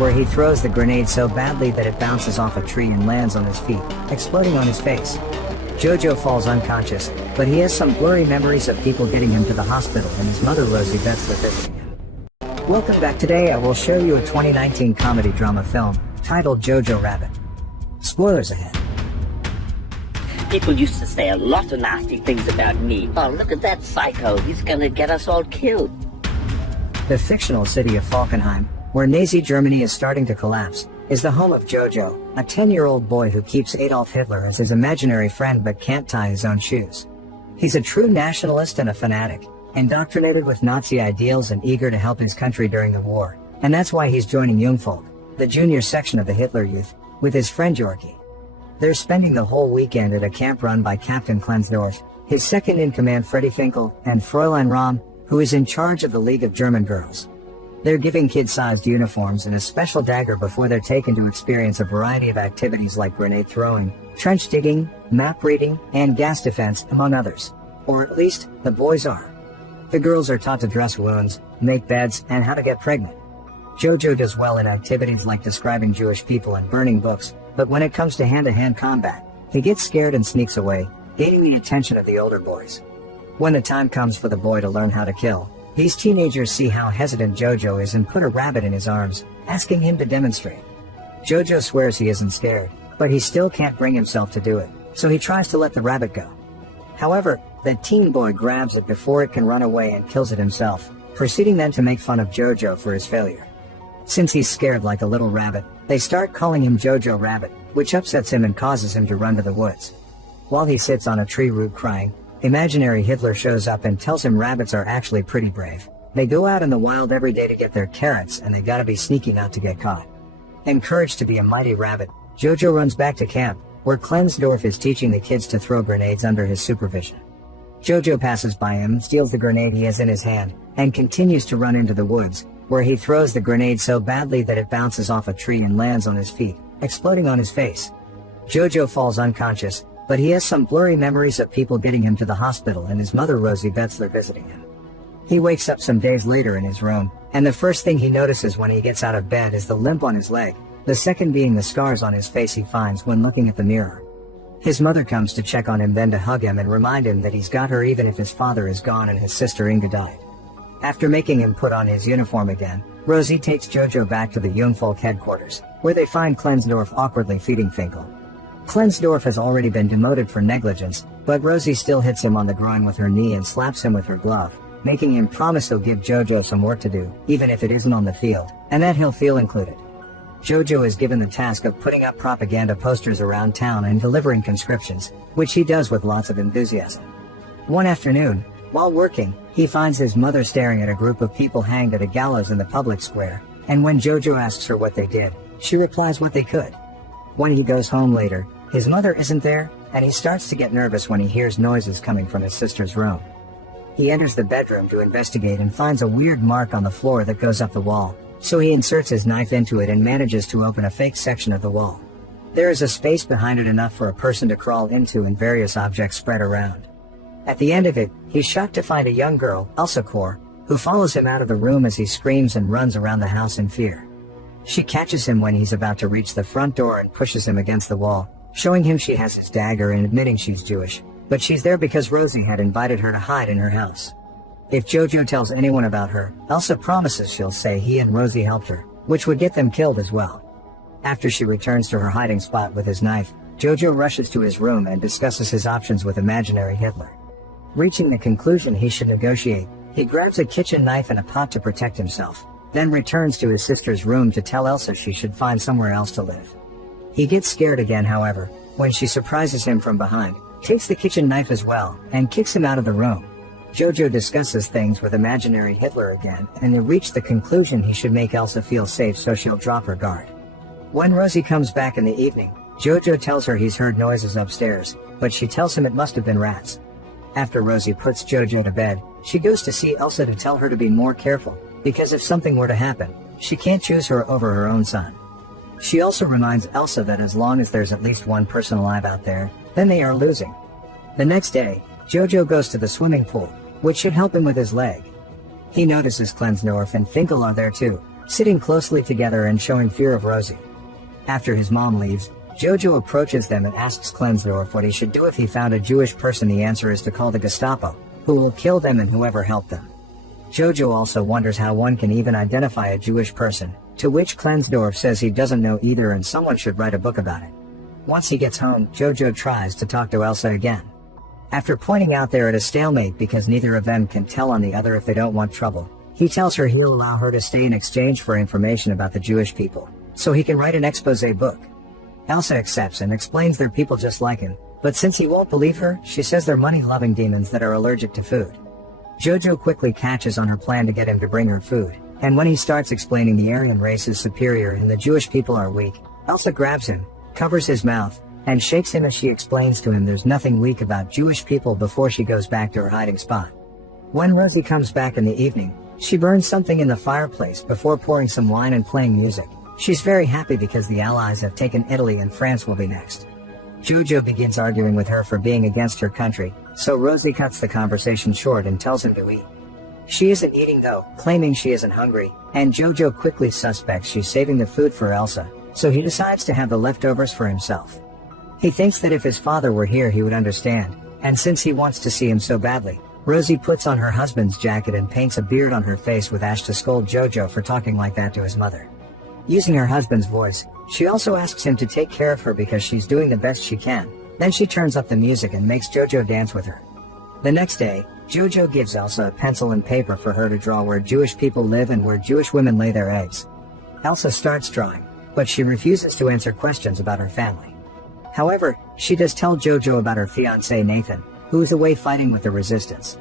where he throws the grenade so badly that it bounces off a tree and lands on his feet, exploding on his face. Jojo falls unconscious, but he has some blurry memories of people getting him to the hospital and his mother Rosie Betzler visiting him. Welcome back. Today I will show you a 2019 comedy drama film titled Jojo Rabbit. Spoilers ahead. People used to say a lot of nasty things about me. Oh, look at that psycho. He's gonna get us all killed. The fictional city of Falkenheim, where Nazi Germany is starting to collapse, is the home of Jojo, a 10-year-old boy who keeps Adolf Hitler as his imaginary friend but can't tie his own shoes. He's a true nationalist and a fanatic, indoctrinated with Nazi ideals and eager to help his country during the war, and that's why he's joining Jungvolk, the junior section of the Hitler Youth, with his friend Georgi. They're spending the whole weekend at a camp run by Captain Klensdorf, his second-in-command Freddie Finkel, and Fräulein Rahm, who is in charge of the League of German Girls. They're giving kid-sized uniforms and a special dagger before they're taken to experience a variety of activities like grenade throwing, trench digging, map reading, and gas defense, among others. Or at least, the boys are. The girls are taught to dress wounds, make beds, and how to get pregnant. Jojo does well in activities like describing Jewish people and burning books, but when it comes to hand-to-hand combat, he gets scared and sneaks away, gaining the attention of the older boys. When the time comes for the boy to learn how to kill, these teenagers see how hesitant Jojo is and put a rabbit in his arms, asking him to demonstrate. Jojo swears he isn't scared, but he still can't bring himself to do it, so he tries to let the rabbit go. However, the teen boy grabs it before it can run away and kills it himself, proceeding then to make fun of Jojo for his failure. Since he's scared like a little rabbit, they start calling him Jojo Rabbit, which upsets him and causes him to run to the woods. While he sits on a tree root crying, imaginary Hitler shows up and tells him rabbits are actually pretty brave. They go out in the wild every day to get their carrots and they gotta be sneaky not to get caught. Encouraged to be a mighty rabbit, Jojo runs back to camp, where Klensdorf is teaching the kids to throw grenades under his supervision. Jojo passes by him, steals the grenade he has in his hand, and continues to run into the woods, where he throws the grenade so badly that it bounces off a tree and lands on his feet, exploding on his face. Jojo falls unconscious, but he has some blurry memories of people getting him to the hospital and his mother Rosie Betzler visiting him. He wakes up some days later in his room, and the first thing he notices when he gets out of bed is the limp on his leg, the second being the scars on his face he finds when looking at the mirror. His mother comes to check on him, then to hug him and remind him that he's got her even if his father is gone and his sister Inga died. After making him put on his uniform again, Rosie takes Jojo back to the Jungvolk headquarters, where they find Klensdorf awkwardly feeding Finkel. Klensdorf has already been demoted for negligence, but Rosie still hits him on the groin with her knee and slaps him with her glove, making him promise he'll give Jojo some work to do, even if it isn't on the field, and that he'll feel included. Jojo is given the task of putting up propaganda posters around town and delivering conscriptions, which he does with lots of enthusiasm. One afternoon, while working, he finds his mother staring at a group of people hanged at a gallows in the public square, and when Jojo asks her what they did, she replies what they could. When he goes home later, his mother isn't there, and he starts to get nervous when he hears noises coming from his sister's room. He enters the bedroom to investigate and finds a weird mark on the floor that goes up the wall, so he inserts his knife into it and manages to open a fake section of the wall. There is a space behind it enough for a person to crawl into and various objects spread around. At the end of it, he's shocked to find a young girl, Elsa Kor, who follows him out of the room as he screams and runs around the house in fear. She catches him when he's about to reach the front door and pushes him against the wall, showing him she has his dagger and admitting she's Jewish, but she's there because Rosie had invited her to hide in her house. If Jojo tells anyone about her, Elsa promises she'll say he and Rosie helped her, which would get them killed as well. After she returns to her hiding spot with his knife, Jojo rushes to his room and discusses his options with imaginary Hitler. Reaching the conclusion he should negotiate, he grabs a kitchen knife and a pot to protect himself, then returns to his sister's room to tell Elsa she should find somewhere else to live. He gets scared again, however, when she surprises him from behind, takes the kitchen knife as well, and kicks him out of the room. Jojo discusses things with imaginary Hitler again, and they reach the conclusion he should make Elsa feel safe so she'll drop her guard. When Rosie comes back in the evening, Jojo tells her he's heard noises upstairs, but she tells him it must have been rats. After Rosie puts Jojo to bed, she goes to see Elsa to tell her to be more careful, because if something were to happen, she can't choose her over her own son. She also reminds Elsa that as long as there's at least one person alive out there, then they are losing. The next day, Jojo goes to the swimming pool, which should help him with his leg. He notices Klensdorf and Finkel are there too, sitting closely together and showing fear of Rosie. After his mom leaves, Jojo approaches them and asks Klensdorf what he should do if he found a Jewish person. The answer is to call the Gestapo, who will kill them and whoever helped them. Jojo also wonders how one can even identify a Jewish person, to which Klensdorf says he doesn't know either and someone should write a book about it. Once he gets home, Jojo tries to talk to Elsa again. After pointing out they're at a stalemate because neither of them can tell on the other if they don't want trouble, he tells her he'll allow her to stay in exchange for information about the Jewish people, so he can write an expose book. Elsa accepts and explains they're people just like him, but since he won't believe her, she says they're money-loving demons that are allergic to food. Jojo quickly catches on her plan to get him to bring her food, and when he starts explaining the Aryan race is superior and the Jewish people are weak, Elsa grabs him, covers his mouth, and shakes him as she explains to him there's nothing weak about Jewish people before she goes back to her hiding spot. When Rosie comes back in the evening, she burns something in the fireplace before pouring some wine and playing music. She's very happy because the Allies have taken Italy and France will be next. Jojo begins arguing with her for being against her country, so Rosie cuts the conversation short and tells him to eat. She isn't eating though, claiming she isn't hungry, and Jojo quickly suspects she's saving the food for Elsa, so he decides to have the leftovers for himself. He thinks that if his father were here he would understand, and since he wants to see him so badly, Rosie puts on her husband's jacket and paints a beard on her face with ash to scold Jojo for talking like that to his mother. Using her husband's voice, she also asks him to take care of her because she's doing the best she can. Then she turns up the music and makes Jojo dance with her. The next day, Jojo gives Elsa a pencil and paper for her to draw where Jewish people live and where Jewish women lay their eggs. Elsa starts drawing, but she refuses to answer questions about her family. However, she does tell Jojo about her fiancé Nathan, who is away fighting with the resistance.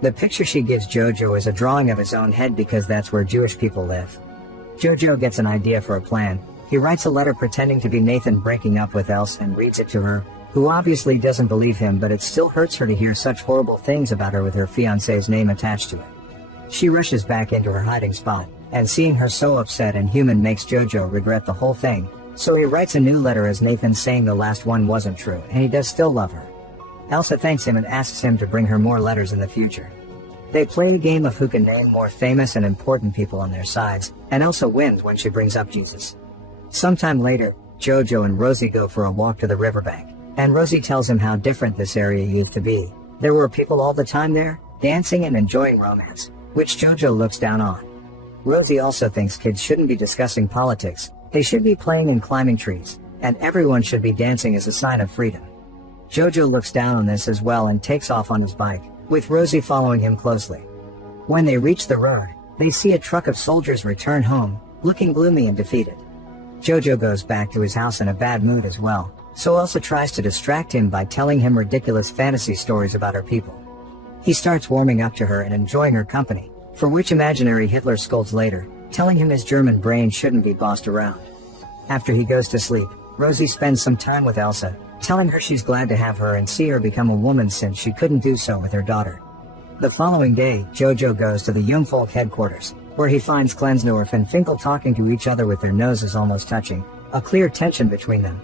The picture she gives Jojo is a drawing of his own head because that's where Jewish people live. Jojo gets an idea for a plan. He writes a letter pretending to be Nathan breaking up with Elsa and reads it to her, who obviously doesn't believe him, but it still hurts her to hear such horrible things about her with her fiancé's name attached to it. She rushes back into her hiding spot, and seeing her so upset and human makes Jojo regret the whole thing, so he writes a new letter as Nathan saying the last one wasn't true and he does still love her. Elsa thanks him and asks him to bring her more letters in the future. They play a game of who can name more famous and important people on their sides, and Elsa wins when she brings up Jesus. Sometime later, Jojo and Rosie go for a walk to the riverbank, and Rosie tells him how different this area used to be. There were people all the time there, dancing and enjoying romance, which Jojo looks down on. Rosie also thinks kids shouldn't be discussing politics, they should be playing and climbing trees, and everyone should be dancing as a sign of freedom. Jojo looks down on this as well and takes off on his bike, with Rosie following him closely. When they reach the road, they see a truck of soldiers return home, looking gloomy and defeated. Jojo goes back to his house in a bad mood as well, so Elsa tries to distract him by telling him ridiculous fantasy stories about her people. He starts warming up to her and enjoying her company, for which imaginary Hitler scolds later, telling him his German brain shouldn't be bossed around. After he goes to sleep, Rosie spends some time with Elsa, telling her she's glad to have her and see her become a woman since she couldn't do so with her daughter. The following day, Jojo goes to the Jungvolk headquarters, where he finds Klensdorf and Finkel talking to each other with their noses almost touching, a clear tension between them.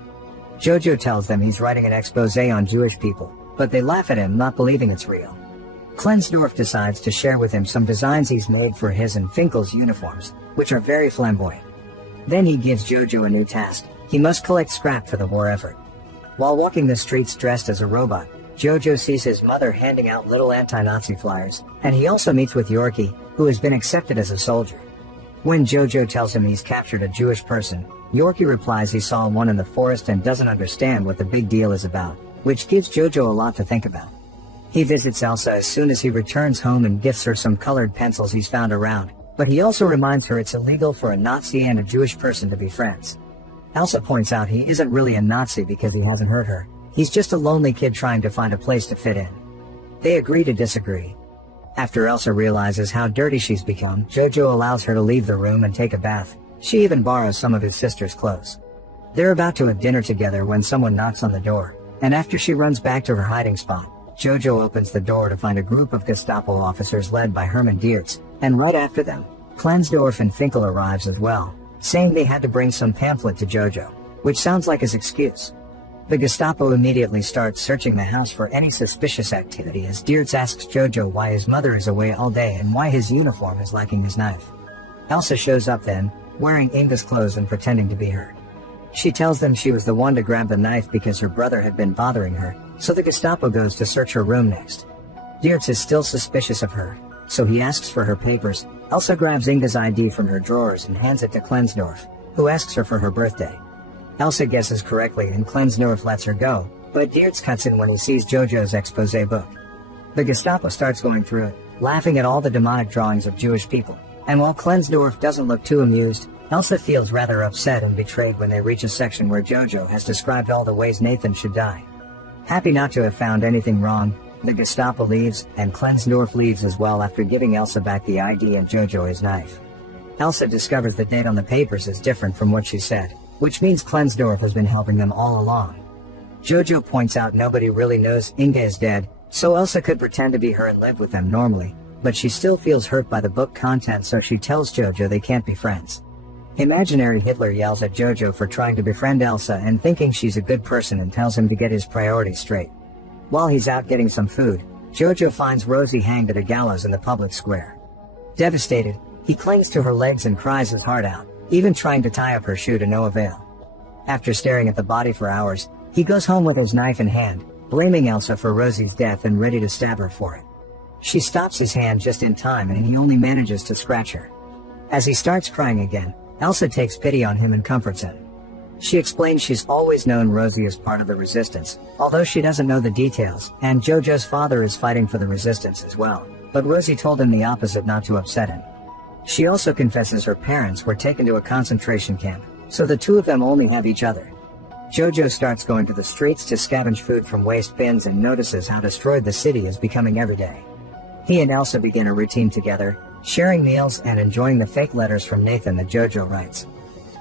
Jojo tells them he's writing an expose on Jewish people, but they laugh at him, not believing it's real. Klensdorf decides to share with him some designs he's made for his and Finkel's uniforms, which are very flamboyant. Then he gives Jojo a new task. He must collect scrap for the war effort. While walking the streets dressed as a robot, Jojo sees his mother handing out little anti-Nazi flyers, and he also meets with Yorkie, who has been accepted as a soldier. When Jojo tells him he's captured a Jewish person, Yorkie replies he saw one in the forest and doesn't understand what the big deal is about, which gives Jojo a lot to think about. He visits Elsa as soon as he returns home and gifts her some colored pencils he's found around, but he also reminds her it's illegal for a Nazi and a Jewish person to be friends. Elsa points out he isn't really a Nazi because he hasn't hurt her. He's just a lonely kid trying to find a place to fit in. They agree to disagree. After Elsa realizes how dirty she's become, Jojo allows her to leave the room and take a bath. She even borrows some of his sister's clothes. They're about to have dinner together when someone knocks on the door, and after she runs back to her hiding spot, Jojo opens the door to find a group of Gestapo officers led by Hermann Diertz, and right after them, Klensdorf and Finkel arrives as well, saying they had to bring some pamphlet to Jojo, which sounds like his excuse. The Gestapo immediately starts searching the house for any suspicious activity as Diertz asks Jojo why his mother is away all day and why his uniform is lacking his knife. Elsa shows up then, wearing Inga's clothes and pretending to be her. She tells them she was the one to grab the knife because her brother had been bothering her, so the Gestapo goes to search her room next. Diertz is still suspicious of her, so he asks for her papers. Elsa grabs Inga's ID from her drawers and hands it to Klensdorf, who asks her for her birthday. Elsa guesses correctly and Klensdorf lets her go, but Diertz cuts in when he sees Jojo's exposé book. The Gestapo starts going through it, laughing at all the demonic drawings of Jewish people, and while Klensdorf doesn't look too amused, Elsa feels rather upset and betrayed when they reach a section where Jojo has described all the ways Nathan should die. Happy not to have found anything wrong, the Gestapo leaves, and Klensdorf leaves as well after giving Elsa back the ID and Jojo his knife. Elsa discovers the date on the papers is different from what she said, which means Klensdorf has been helping them all along. Jojo points out nobody really knows Inga is dead, so Elsa could pretend to be her and live with them normally, but she still feels hurt by the book content, so she tells Jojo they can't be friends. Imaginary Hitler yells at Jojo for trying to befriend Elsa and thinking she's a good person and tells him to get his priorities straight. While he's out getting some food, Jojo finds Rosie hanged at a gallows in the public square. Devastated, he clings to her legs and cries his heart out, even trying to tie up her shoe to no avail. After staring at the body for hours, he goes home with his knife in hand, blaming Elsa for Rosie's death and ready to stab her for it. She stops his hand just in time and he only manages to scratch her. As he starts crying again, Elsa takes pity on him and comforts him. She explains she's always known Rosie as part of the resistance, although she doesn't know the details, and Jojo's father is fighting for the resistance as well, but Rosie told him the opposite not to upset him. She also confesses her parents were taken to a concentration camp, so the two of them only have each other. Jojo starts going to the streets to scavenge food from waste bins and notices how destroyed the city is becoming every day. He and Elsa begin a routine together, sharing meals and enjoying the fake letters from Nathan that Jojo writes.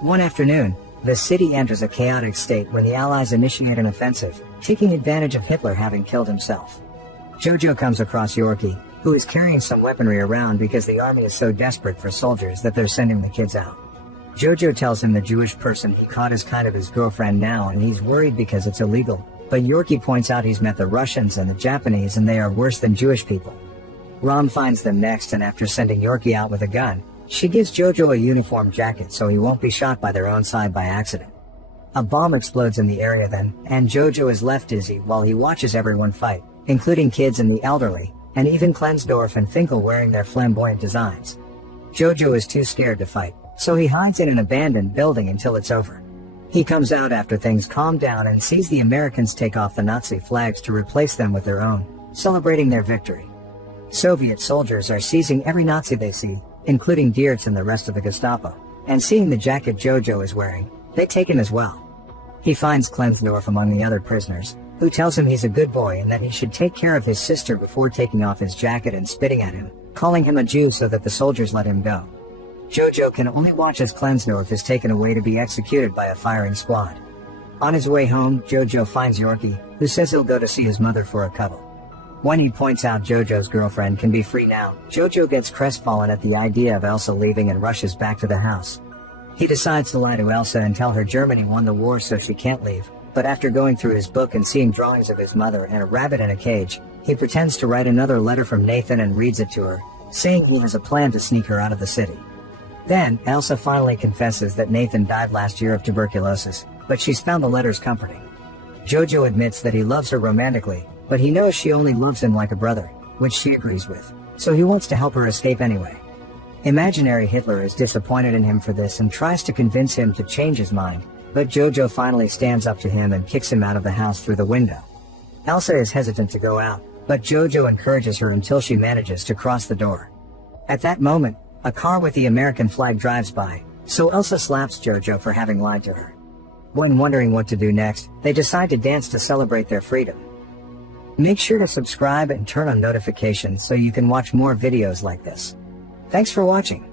One afternoon, the city enters a chaotic state when the Allies initiate an offensive, taking advantage of Hitler having killed himself. Jojo comes across Yorkie, who is carrying some weaponry around because the army is so desperate for soldiers that they're sending the kids out. Jojo tells him the Jewish person he caught is kind of his girlfriend now and he's worried because it's illegal, but Yorkie points out he's met the Russians and the Japanese and they are worse than Jewish people. Rom finds them next and after sending Yorkie out with a gun, she gives Jojo a uniform jacket so he won't be shot by their own side by accident. A bomb explodes in the area then, and Jojo is left dizzy while he watches everyone fight, including kids and the elderly, and even Klensdorf and Finkel wearing their flamboyant designs. Jojo is too scared to fight, so he hides in an abandoned building until it's over. He comes out after things calm down and sees the Americans take off the Nazi flags to replace them with their own, celebrating their victory. Soviet soldiers are seizing every Nazi they see, including Diertz and the rest of the Gestapo, and seeing the jacket Jojo is wearing, they take him as well. He finds Klensdorf among the other prisoners, who tells him he's a good boy and that he should take care of his sister before taking off his jacket and spitting at him, calling him a Jew so that the soldiers let him go. Jojo can only watch as Klensdorf is taken away to be executed by a firing squad. On his way home, Jojo finds Yorkie, who says he'll go to see his mother for a cuddle. When he points out Jojo's girlfriend can be free now, Jojo gets crestfallen at the idea of Elsa leaving and rushes back to the house. He decides to lie to Elsa and tell her Germany won the war so she can't leave, but after going through his book and seeing drawings of his mother and a rabbit in a cage, he pretends to write another letter from Nathan and reads it to her, saying he has a plan to sneak her out of the city. Then, Elsa finally confesses that Nathan died last year of tuberculosis, but she's found the letters comforting. Jojo admits that he loves her romantically, but he knows she only loves him like a brother, which she agrees with, so he wants to help her escape anyway. Imaginary Hitler is disappointed in him for this and tries to convince him to change his mind, but Jojo finally stands up to him and kicks him out of the house through the window. Elsa is hesitant to go out, but Jojo encourages her until she manages to cross the door. At that moment, a car with the American flag drives by, so Elsa slaps Jojo for having lied to her. When wondering what to do next, they decide to dance to celebrate their freedom. Make sure to subscribe and turn on notifications so you can watch more videos like this. Thanks for watching.